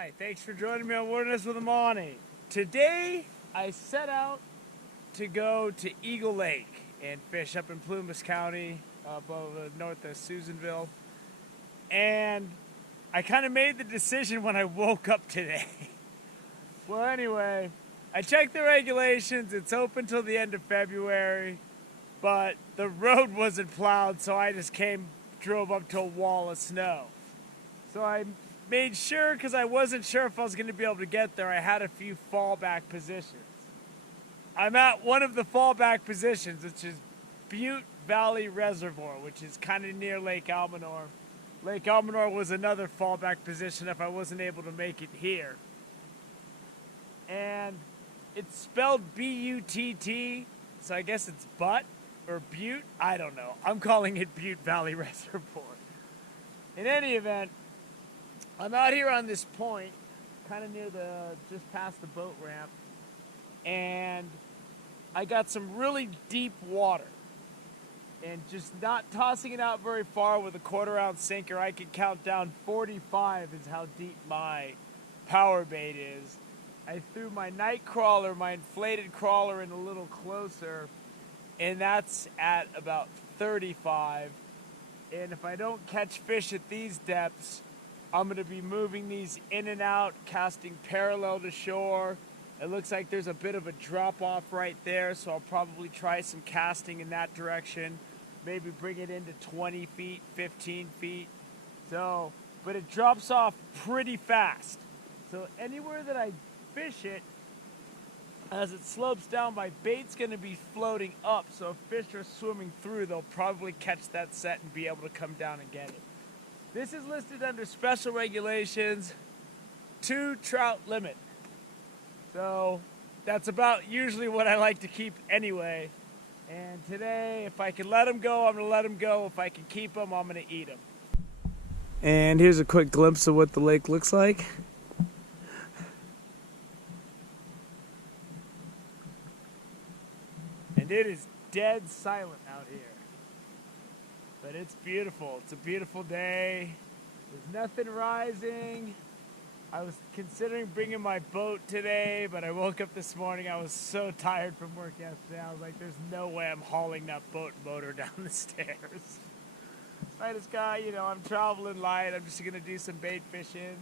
Hi, thanks for joining me on Wilderness with Amani. Today, I set out to go to Eagle Lake and fish up in Plumas County, above north of Susanville. And I kind of made the decision when I woke up today. Well, anyway, I checked the regulations. It's open till the end of February, but the road wasn't plowed, so I just drove up to a wall of snow. So I made sure, because I wasn't sure if I was going to be able to get there, I had a few fallback positions. I'm at one of the fallback positions, which is Valley Reservoir, which is kind of near Lake Almanor. Lake Almanor was another fallback position if I wasn't able to make it here. And it's spelled B-U-T-T, so I guess it's Butte or Butte. I don't know. I'm calling it Butte Valley Reservoir. In any event, I'm out here on this point, kind of near just past the boat ramp, and I got some really deep water. And just not tossing it out very far with a 1/4 ounce sinker, I could count down 45 is how deep my power bait is. I threw my night crawler, my inflated crawler, in a little closer, and that's at about 35. And if I don't catch fish at these depths, I'm going to be moving these in and out, casting parallel to shore. It looks like there's a bit of a drop off right there, so I'll probably try some casting in that direction. Maybe bring it into 20 feet, 15 feet. But it drops off pretty fast. So anywhere that I fish it, as it slopes down, my bait's going to be floating up. So if fish are swimming through, they'll probably catch that set and be able to come down and get it. This is listed under special regulations, 2 trout limit. So that's about usually what I like to keep anyway. And today, if I can let them go, I'm going to let them go. If I can keep them, I'm going to eat them. And here's a quick glimpse of what the lake looks like. And it is dead silent out here. But it's beautiful. It's a beautiful day. There's nothing rising. I was considering bringing my boat today, but I woke up this morning. I was so tired from work yesterday. I was like, there's no way I'm hauling that boat motor down the stairs. So I just got, I'm traveling light. I'm just going to do some bait fishing.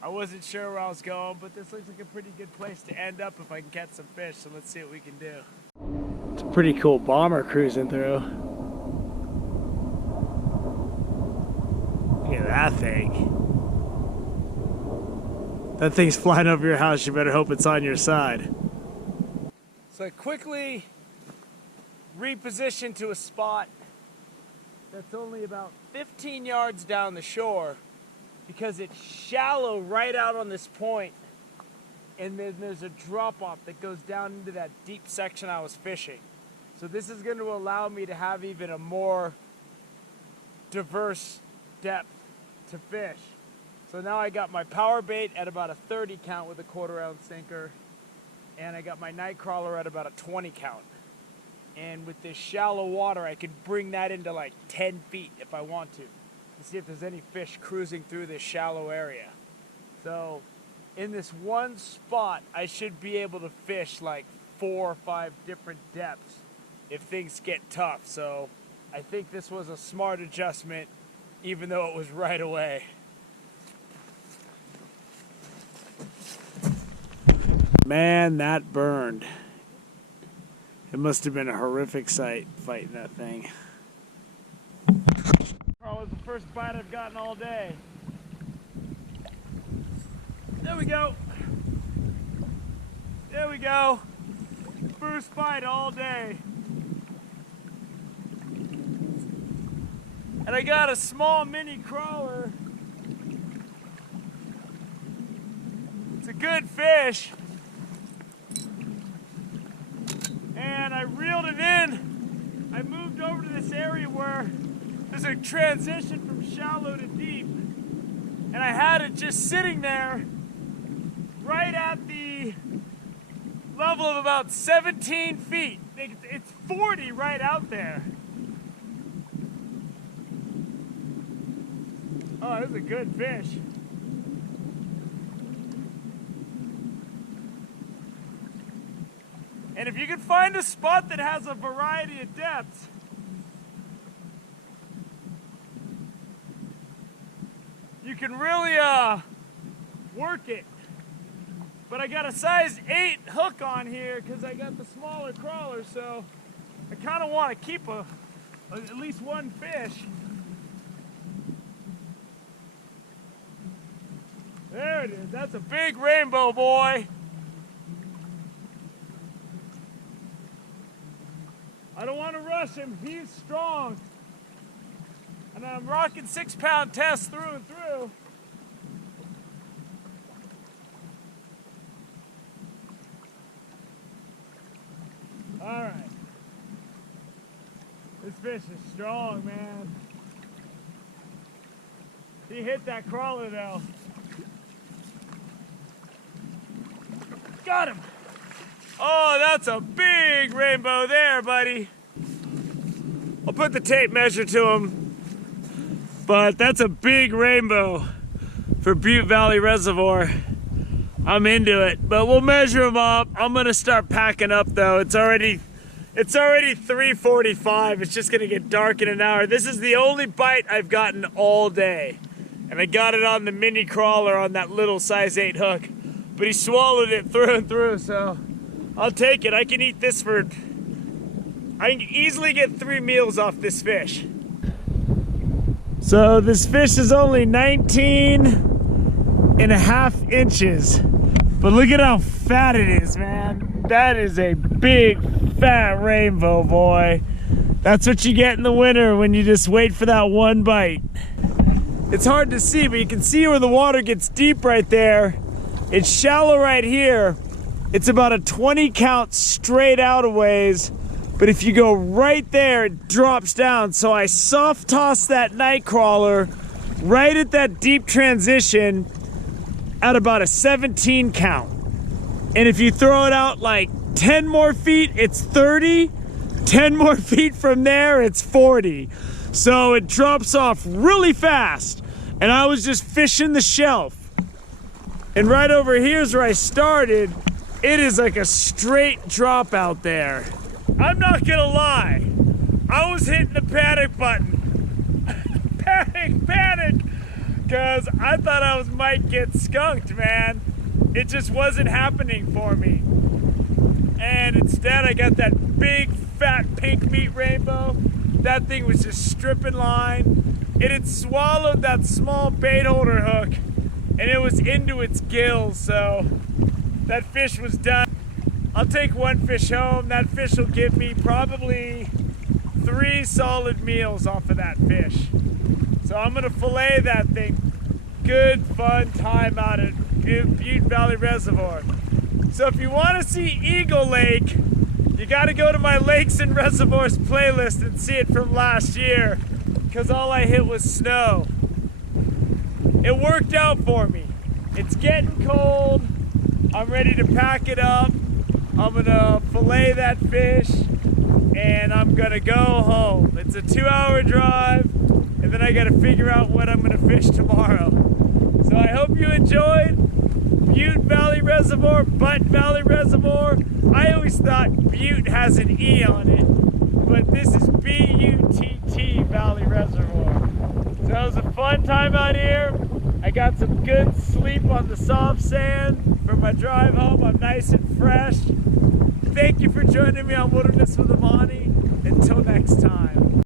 I wasn't sure where I was going, but this looks like a pretty good place to end up if I can catch some fish. So let's see what we can do. It's a pretty cool bomber cruising through. Look at that thing. That thing's flying over your house. You better hope it's on your side. So I quickly repositioned to a spot that's only about 15 yards down the shore because it's shallow right out on this point, and then there's a drop-off that goes down into that deep section I was fishing. So this is going to allow me to have even a more diverse depth to fish. So now I got my power bait at about a 30 count with a 1/4 ounce sinker, and I got my night crawler at about a 20 count. And with this shallow water, I can bring that into like 10 feet if I want to see if there's any fish cruising through this shallow area. So in this one spot, I should be able to fish like 4 or 5 different depths if things get tough. So I think this was a smart adjustment, even though it was right away. Man, that burned. It must have been a horrific sight fighting that thing. That was the first bite I've gotten all day. There we go. There we go. First bite all day. And I got a small mini crawler. It's a good fish. And I reeled it in. I moved over to this area where there's a transition from shallow to deep. And I had it just sitting there right at the level of about 17 feet. It's 40 right out there. Oh, this is a good fish. And if you can find a spot that has a variety of depths, you can really work it. But I got a size 8 hook on here because I got the smaller crawler, so I kind of want to keep at least one fish. There it is. That's a big rainbow, boy. I don't want to rush him. He's strong. And I'm rocking 6-pound tests through and through. All right. This fish is strong, man. He hit that crawler though. Got him. Oh, that's a big rainbow there, buddy. I'll put the tape measure to him, but that's a big rainbow for Butte Valley Reservoir. I'm into it, but we'll measure him up. I'm gonna start packing up though. It's already 3:45. It's just gonna get dark in an hour. This is the only bite I've gotten all day. And I got it on the mini crawler on that little size 8 hook, but he swallowed it through and through, so I'll take it. I can eat this I can easily get 3 meals off this fish. So this fish is only 19.5 inches, but look at how fat it is, man. That is a big, fat rainbow, boy. That's what you get in the winter when you just wait for that one bite. It's hard to see, but you can see where the water gets deep right there. It's shallow right here. It's about a 20 count straight out a ways, but if you go right there, it drops down. So I soft tossed that night crawler right at that deep transition at about a 17 count. And if you throw it out like 10 more feet, it's 30. 10 more feet from there, it's 40. So it drops off really fast. And I was just fishing the shelf. And right over here's where I started. It is like a straight drop out there. I'm not gonna lie. I was hitting the panic button. Panic, because I thought I might get skunked, man. It just wasn't happening for me. And instead I got that big, fat pink meat rainbow. That thing was just stripping line. It had swallowed that small bait holder hook, and it was into its gills, so that fish was done. I'll take one fish home. That fish will give me probably 3 solid meals off of that fish. So I'm gonna fillet that thing. Good, fun time out at Butte Valley Reservoir. So if you wanna see Eagle Lake, you gotta go to my Lakes and Reservoirs playlist and see it from last year, because all I hit was snow. It worked out for me. It's getting cold. I'm ready to pack it up. I'm gonna fillet that fish and I'm gonna go home. It's a 2-hour drive and then I gotta figure out what I'm gonna fish tomorrow. So I hope you enjoyed Butte Valley Reservoir, Butte Valley Reservoir. I always thought Butte has an E on it, but this is B-U-T-T Valley Reservoir. So it was a fun time out here. I got some good sleep on the soft sand for my drive home. I'm nice and fresh. Thank you for joining me on Wilderness with Amani. Until next time.